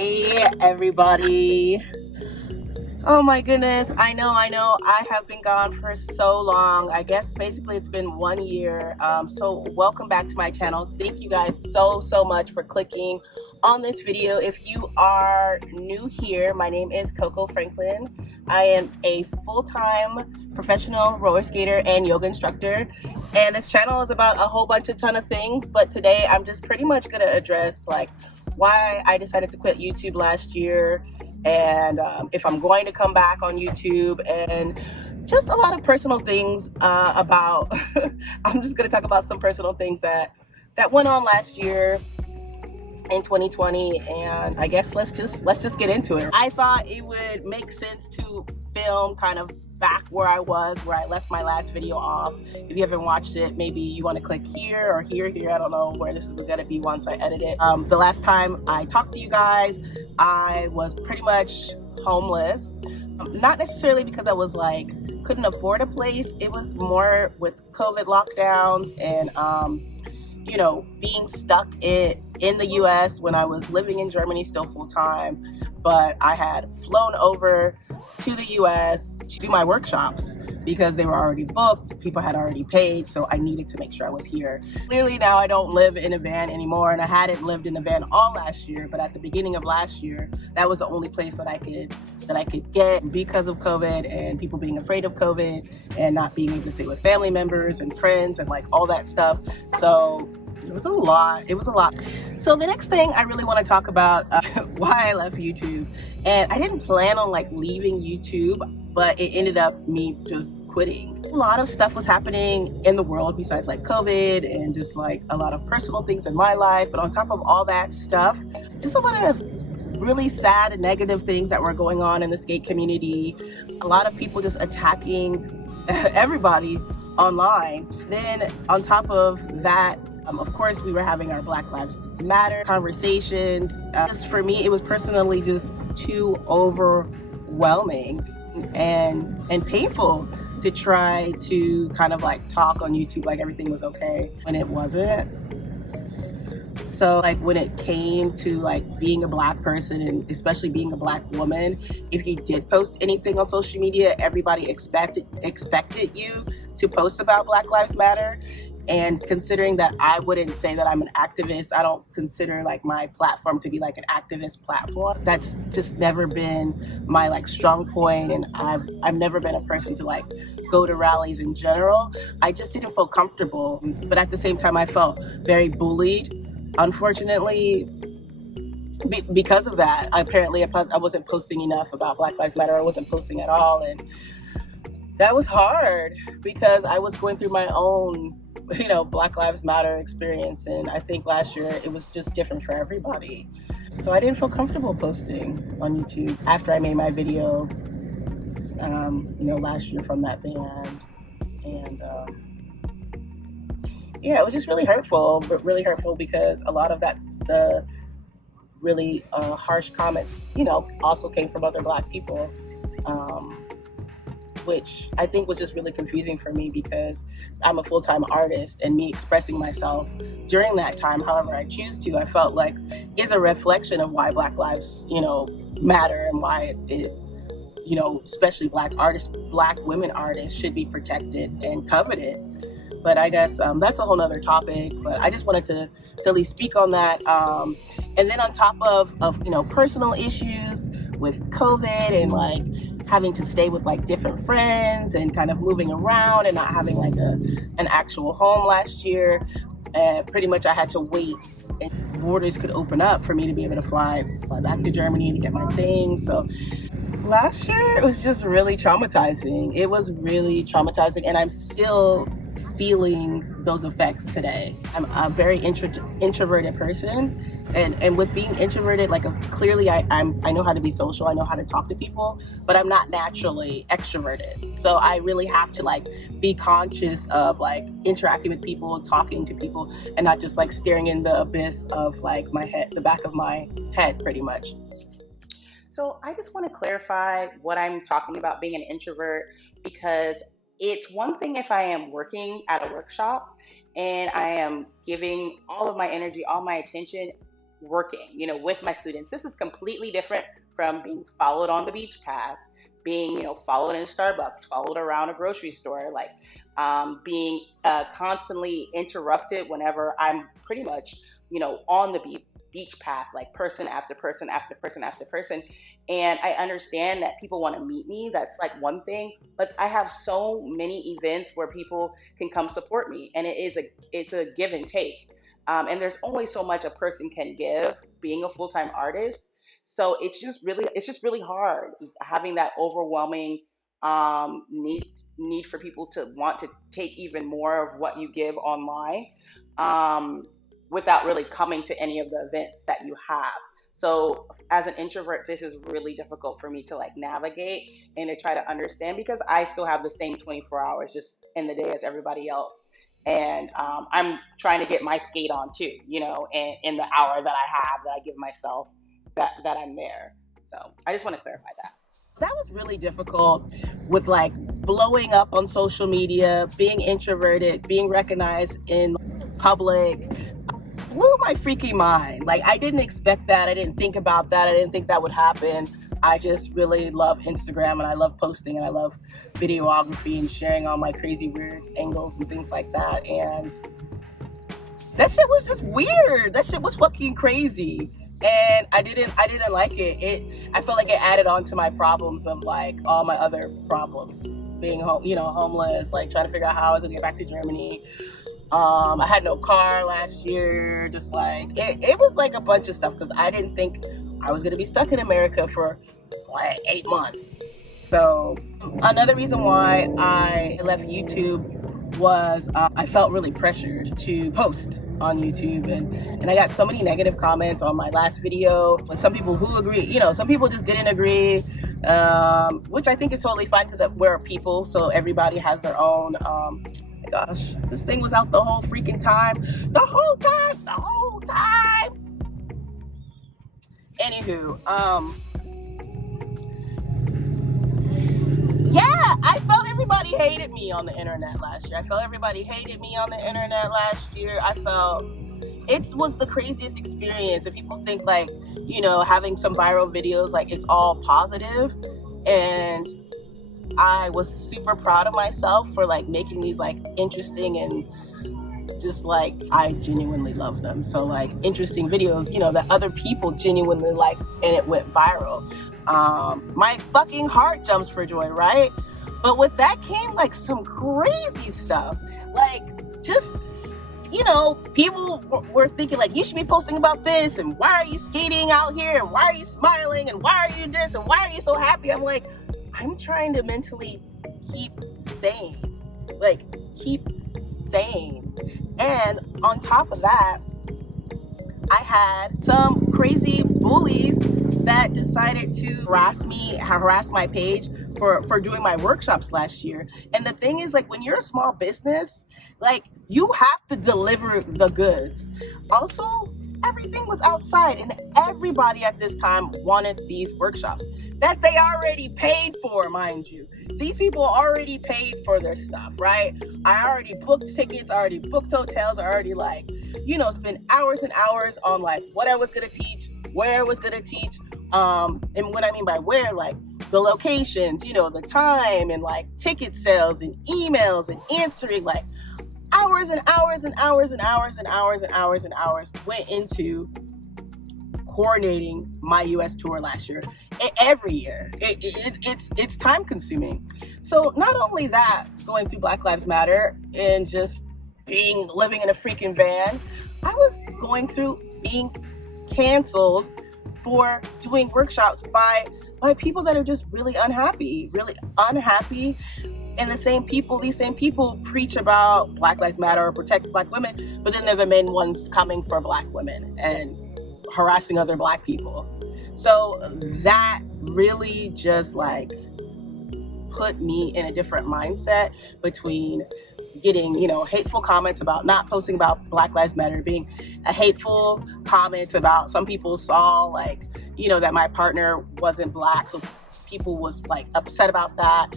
Hey everybody. Oh my goodness, I know, I have been gone for so long. I guess basically it's been 1 year. So welcome back to my channel. Thank you guys so much for clicking on this video. If you are new here, my name is Coco Franklin. I am a full-time professional roller skater and yoga instructor. And this channel is about a whole ton of things, but today I'm just pretty much gonna address like why I decided to quit YouTube last year, and if I'm going to come back on YouTube, and just a lot of personal things about I'm just going to talk about some personal things that went on last year in 2020, and I guess let's just get into it. I thought it would make sense to film kind of back where I left my last video off. If you haven't watched it, maybe you want to click here or here. I don't know where this is gonna be once I edit it. The last time I talked to you guys, I was pretty much homeless. Not necessarily because I was like couldn't afford a place. It was more with COVID lockdowns and you know, being stuck in the US when I was living in Germany still full time, but I had flown over to the US to do my workshops because they were already booked, people had already paid, so I needed to make sure I was here. Clearly now I don't live in a van anymore, and I hadn't lived in a van all last year, but at the beginning of last year, that was the only place that I could get because of COVID and people being afraid of COVID and not being able to stay with family members and friends and like all that stuff. So it was a lot. So the next thing I really want to talk about why I left YouTube. And I didn't plan on like leaving YouTube, but it ended up me just quitting. A lot of stuff was happening in the world besides like COVID and just like a lot of personal things in my life. But on top of all that stuff, just a lot of really sad and negative things that were going on in the skate community. A lot of people just attacking everybody online. Then on top of that, of course, we were having our Black Lives Matter conversations. Just for me, it was personally just too overwhelming and painful to try to kind of like talk on YouTube like everything was okay when it wasn't. So like when it came to like being a Black person and especially being a Black woman, if you did post anything on social media, everybody expected you to post about Black Lives Matter. And considering that I wouldn't say that I'm an activist, I don't consider like my platform to be like an activist platform. That's just never been my like strong point, and I've never been a person to like go to rallies in general. I just didn't feel comfortable, but at the same time I felt very bullied, unfortunately, because of that. Apparently I wasn't posting enough about Black Lives Matter. I wasn't posting at all, and that was hard because I was going through my own, you know, Black Lives Matter experience, and I think last year it was just different for everybody. So I didn't feel comfortable posting on YouTube after I made my video, you know, last year from that van, and yeah, it was just really hurtful, because a lot of the really harsh comments, you know, also came from other Black people. Which I think was just really confusing for me because I'm a full-time artist, and me expressing myself during that time however I choose to, I felt like is a reflection of why Black lives, you know, matter, and why it you know, especially Black women artists should be protected and coveted. But I guess that's a whole nother topic, but I just wanted to at least speak on that. And then on top of you know, personal issues with COVID and like having to stay with like different friends and kind of moving around and not having like an actual home last year, and pretty much I had to wait and borders could open up for me to be able to fly back to Germany to get my things. So last year it was just really traumatizing. It was really traumatizing, and I'm still feeling those effects today. I'm a very introverted person, and with being introverted, like clearly I know how to be social, I know how to talk to people, but I'm not naturally extroverted. So I really have to like be conscious of like interacting with people, talking to people, and not just like staring in the abyss of like my head, the back of my head, pretty much. So I just want to clarify what I'm talking about being an introvert, because it's one thing if I am working at a workshop and I am giving all of my energy, all my attention working, with my students. This is completely different from being followed on the beach path, being, followed in Starbucks, followed around a grocery store, like being constantly interrupted whenever I'm pretty much, on the beach path, like person after person after person after person. And I understand that people want to meet me. That's like one thing, but I have so many events where people can come support me, and it's a give and take. And there's only so much a person can give being a full-time artist. So it's just really hard having that overwhelming need for people to want to take even more of what you give online, um, without really coming to any of the events that you have. So as an introvert, this is really difficult for me to like navigate and to try to understand, because I still have the same 24 hours just in the day as everybody else. And I'm trying to get my skate on too, and in the hour that I have that I give myself, that I'm there. So I just want to clarify that. That was really difficult with like blowing up on social media, being introverted, being recognized in public. Blew my freaking mind. Like, I didn't expect that. I didn't think about that. I didn't think that would happen. I just really love Instagram, and I love posting, and I love videography and sharing all my crazy weird angles and things like that. And that shit was just weird. That shit was fucking crazy. And I didn't like it. I felt like it added on to my problems of like all my other problems. Being homeless, like trying to figure out how I was gonna get back to Germany. I had no car last year. Just like it was like a bunch of stuff, because I didn't think I was gonna be stuck in America for like 8 months. So another reason why I left YouTube was I felt really pressured to post on YouTube, and I got so many negative comments on my last video. Some people who agree, some people just didn't agree, which I think is totally fine, because we're people, so everybody has their own. My gosh, this thing was out the whole freaking time. The whole time. Anywho, yeah, I felt everybody hated me on the internet last year. I felt it was the craziest experience. And people think like, having some viral videos, like it's all positive. And I was super proud of myself for like making these like interesting, and just like I genuinely love them. So like interesting videos, that other people genuinely like, and it went viral. My fucking heart jumps for joy, right? But with that came like some crazy stuff. Like just, people were thinking like, you should be posting about this, and why are you skating out here, and why are you smiling, and why are you this, and why are you so happy? I'm like, I'm trying to mentally keep sane. Like, keep sane. And on top of that, I had some crazy bullies that decided to harass my page for doing my workshops last year. And the thing is, like, when you're a small business, like, you have to deliver the goods. Also, everything was outside, and everybody at this time wanted these workshops that they already paid for, mind you. These people already paid for their stuff, right? I already booked tickets, I already booked hotels, I already spent hours and hours on like what I was gonna teach, where I was gonna teach, and what I mean by where, like the locations, the time, and like ticket sales and emails and answering, like hours and hours and hours and hours and hours and hours and hours went into coordinating my US tour last year. Every year, it's time consuming. So not only that, going through Black Lives Matter and just living in a freaking van, I was going through being canceled for doing workshops by people that are just really unhappy. And these same people preach about Black Lives Matter or protect Black women, but then they're the main ones coming for Black women and harassing other Black people. So that really just like put me in a different mindset between getting, hateful comments about not posting about Black Lives Matter, being a hateful comments about some people saw like, that my partner wasn't Black. So people was like upset about that,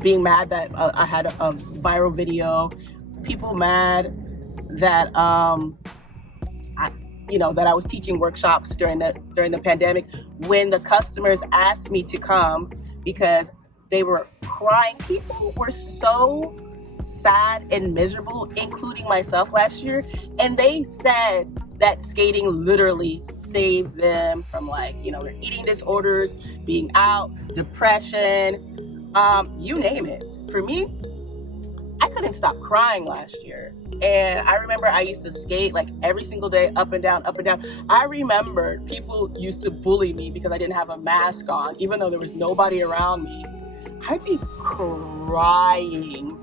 being mad that I had a viral video, people mad that that I was teaching workshops during the pandemic, when the customers asked me to come because they were crying. People were so sad and miserable, including myself last year, and they said that skating literally saved them from their eating disorders, being out, depression, you name it. For me, I couldn't stop crying last year. And I remember I used to skate like every single day, up and down, up and down. I remember people used to bully me because I didn't have a mask on, even though there was nobody around me. I'd be crying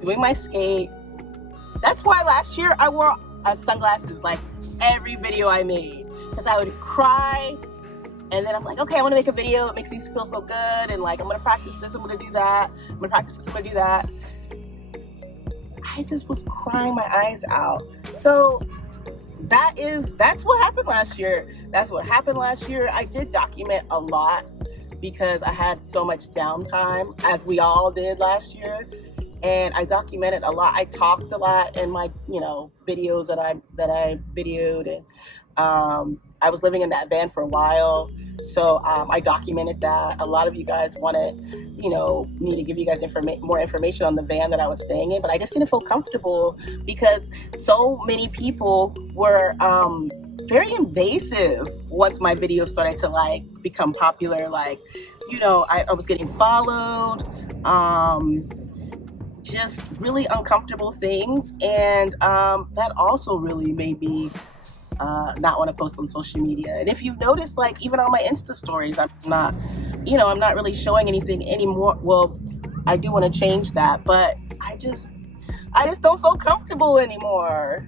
doing my skate. That's why last year I wore sunglasses like every video I made, because I would cry. And then I'm like, okay, I want to make a video. It makes me feel so good. And like, I'm going to practice this. I'm going to do that. I'm going to practice this. I'm going to do that. I just was crying my eyes out. So that's what happened last year. That's what happened last year. I did document a lot because I had so much downtime, as we all did last year. And I documented a lot. I talked a lot in my, videos that I videoed. And I was living in that van for a while. So I documented that. A lot of you guys wanted, me to give you guys more information on the van that I was staying in. But I just didn't feel comfortable because so many people were very invasive once my videos started to become popular. I was getting followed. Just really uncomfortable things, and that also really made me not want to post on social media. And if you've noticed, even on my Insta stories, I'm not really showing anything anymore. Well, I do want to change that, but I just don't feel comfortable anymore.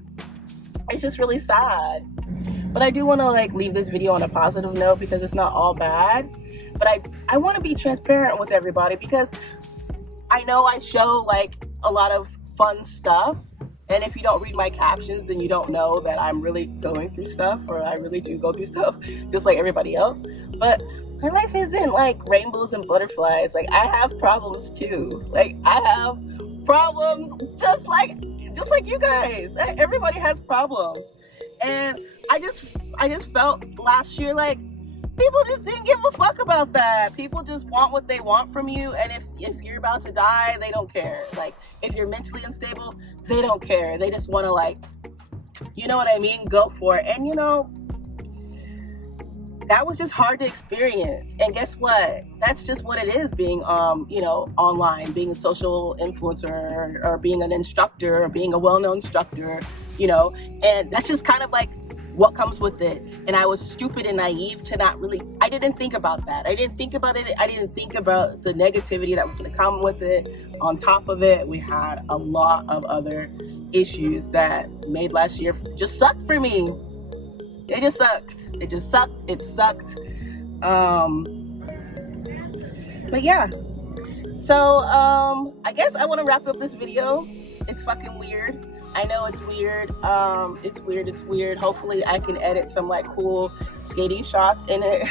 It's just really sad. But I do want to leave this video on a positive note, because it's not all bad. But I want to be transparent with everybody, because I know I show a lot of fun stuff, and if you don't read my captions, then you don't know that I'm really going through stuff, or I really do go through stuff just like everybody else. But my life isn't rainbows and butterflies. I have problems too. I have problems just like you guys. Everybody has problems. And I just felt last year people just didn't give a fuck about that. People just want what they want from you. And if you're about to die, they don't care. If you're mentally unstable, they don't care. They just want to you know what I mean? Go for it. And that was just hard to experience. And guess what? That's just what it is being, online, being a social influencer, or being an instructor, or being a well-known instructor, and that's just kind of what comes with it. And I was stupid and naive to I didn't think about that. I didn't think about it. I didn't think about the negativity that was going to come with it. On top of it, we had a lot of other issues that made last year just suck for me. It just sucked. It sucked. But yeah. So, I guess I want to wrap up this video. It's fucking weird. I know it's weird. It's weird. Hopefully I can edit some cool skating shots in it.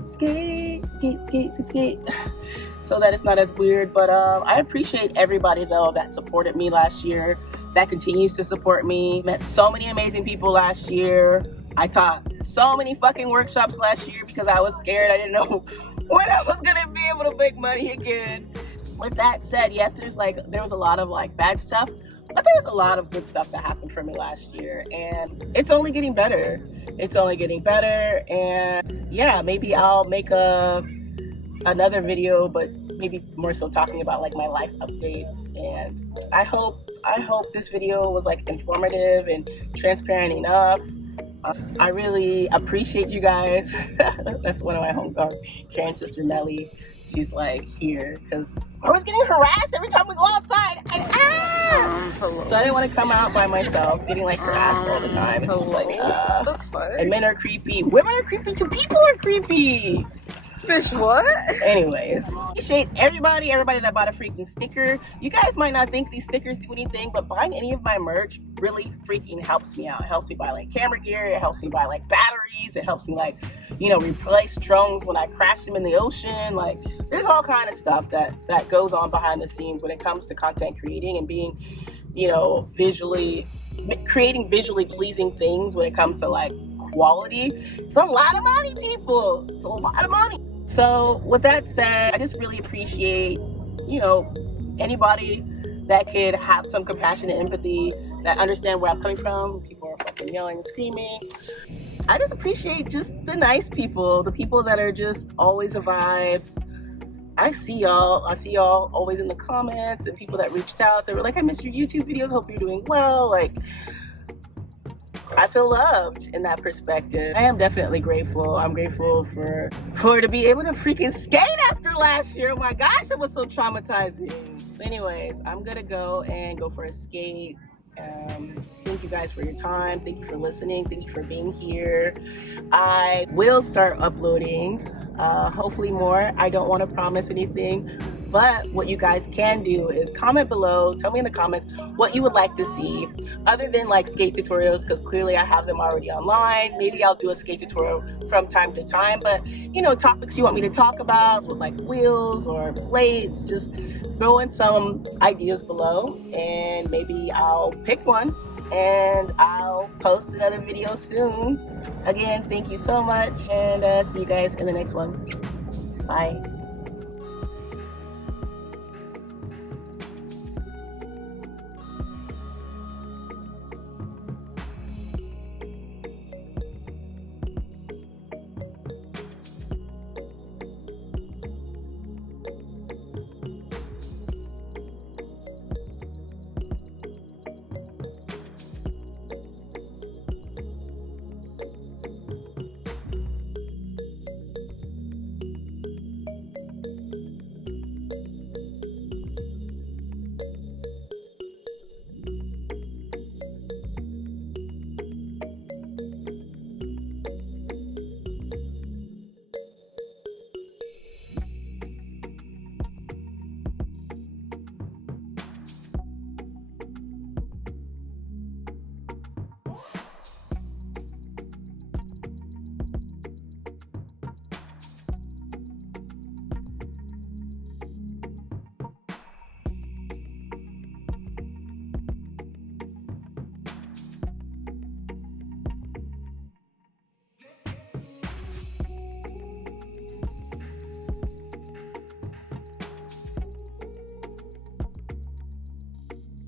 skate, so that it's not as weird. But I appreciate everybody though that supported me last year, that continues to support me. Met so many amazing people last year. I taught so many fucking workshops last year because I was scared. I didn't know when I was gonna be able to make money again. With that said, yes, there was a lot of bad stuff, but there was a lot of good stuff that happened for me last year, and it's only getting better. And yeah, maybe I'll make another video, but maybe more so talking about my life updates. And I hope this video was informative and transparent enough. I really appreciate you guys. That's one of my Karen's sister Nelly. She's here because I was getting harassed every time we go outside. So I didn't want to come out by myself, getting harassed all the time. It's just that's fine. And men are creepy. Women are creepy too. People are creepy. Fish what? Anyways, appreciate everybody that bought a freaking sticker. You guys might not think these stickers do anything, but buying any of my merch really freaking helps me out. It helps me buy camera gear. It helps me buy batteries. It helps me replace drones when I crash them in the ocean. There's all kind of stuff that goes on behind the scenes when it comes to content creating and being, visually creating visually pleasing things when it comes to like quality. It's a lot of money, people. It's a lot of money. So with that said, I just really appreciate, you know, anybody that could have some compassion and empathy, that understand where I'm coming from. People are fucking yelling and screaming. I just appreciate just the nice people, the people that are just always a vibe. I see y'all always in the comments, and people that reached out, they were like, I missed your YouTube videos, hope you're doing well. Like, I feel loved in that perspective. I am definitely grateful. I'm grateful for to be able to freaking skate after last year. Oh my gosh, it was so traumatizing. But anyways, I'm gonna go for a skate. Thank you guys for your time. Thank you for listening. Thank you for being here. I will start uploading, hopefully more. I don't want to promise anything, but what you guys can do is comment below. Tell me in the comments what you would like to see other than like skate tutorials, because clearly I have them already online. Maybe I'll do a skate tutorial from time to time, but you know, topics you want me to talk about with like wheels or plates, just throw in some ideas below and maybe I'll pick one and I'll post another video soon. Again, thank you so much, and see you guys in the next one. Bye.